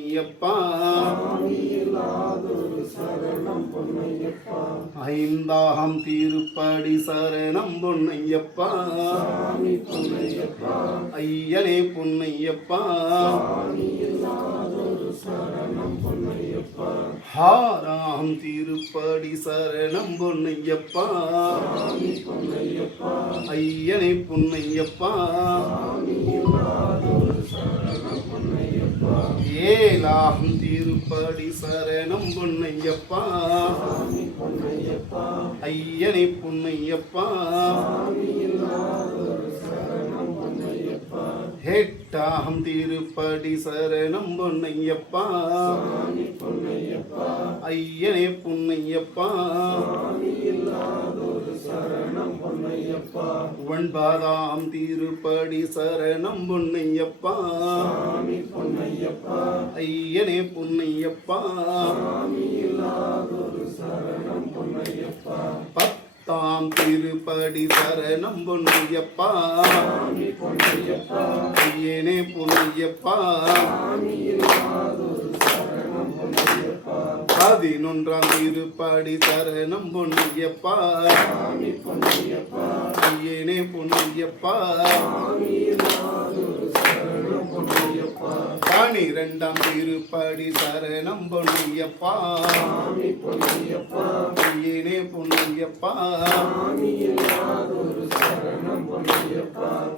ஐயப்பா ஐந்தாகம் திருப்படி சரணம் பொன்னையப்பா ஐயனே பொன்னையப்பா ஹாராம் திருப்படி சரணம் பொன்னையப்பா ஐயனே பொன்னையப்பா ஏலாகம் திருப்படி சரணம் பொன்னையப்பா ஐயனே பொன்னையப்பா எட்டாகம் திருப்படி சரணம் பொன்னையப்பா ஐயனே பொன்னையப்பா ஒன்பதாம் திருப்படி சரணம் பொன்னையப்பா ஐயனே பொன்னையப்பா பத்தாம் திருப்படி சரணம் பொன்னையப்பா ஐயனே பொன்னையப்பா பதினொன்றாம் திருப்படி சரணம் பொன்னையப்பா ஐயனே பொன்னையப்பா பனிரெண்டாம் திருப்படி சரணம் பொன்னையப்பா ஐயனே பொன்னையப்பா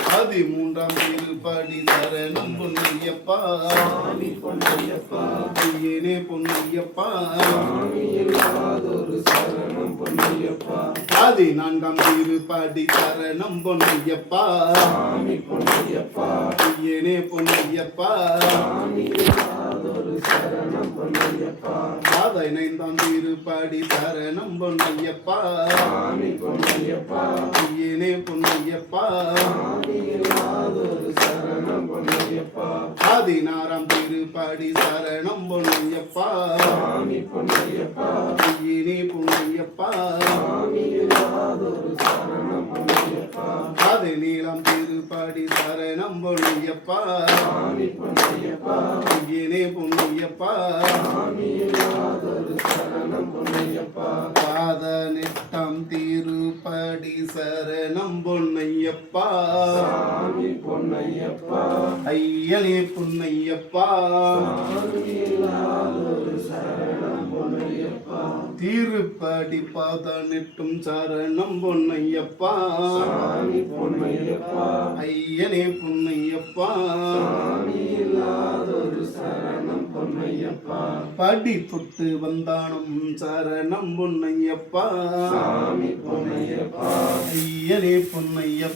பதிமூன்றாம் திருப்படி சரணம் பொன்னையப்பா ஐயனே பொன்னையப்பா பதினான்காம் திருப்படி சரணம் பொன்னையப்பா ஐயனே பொன்னையப்பா பதினைந்தாம் திருப்படி சரணம் பொன்னையப்பா ஐயனே பொன்னையப்பா பதினாறாம் திருப்படி சரணம் பொன்னையப்பா ஐயனே பொன்னையப்பா பதினேழாம் திருப்படி சரணம் பொன்னையப்பா ஐயனே பொன்னையப்பா பதினெட்டாம் திருப்படி சரணம் பொன்னையப்பா ஐயனே பொன்னையப்பா திருப்படி பதினெட்டும் சரணம் பொன்னையப்பா ஐயனே பொன்னையப்பா படி தொட்டு வந்தானும் சரணம் பொன்னையப்பா ஐயனே பொன்னையப்பா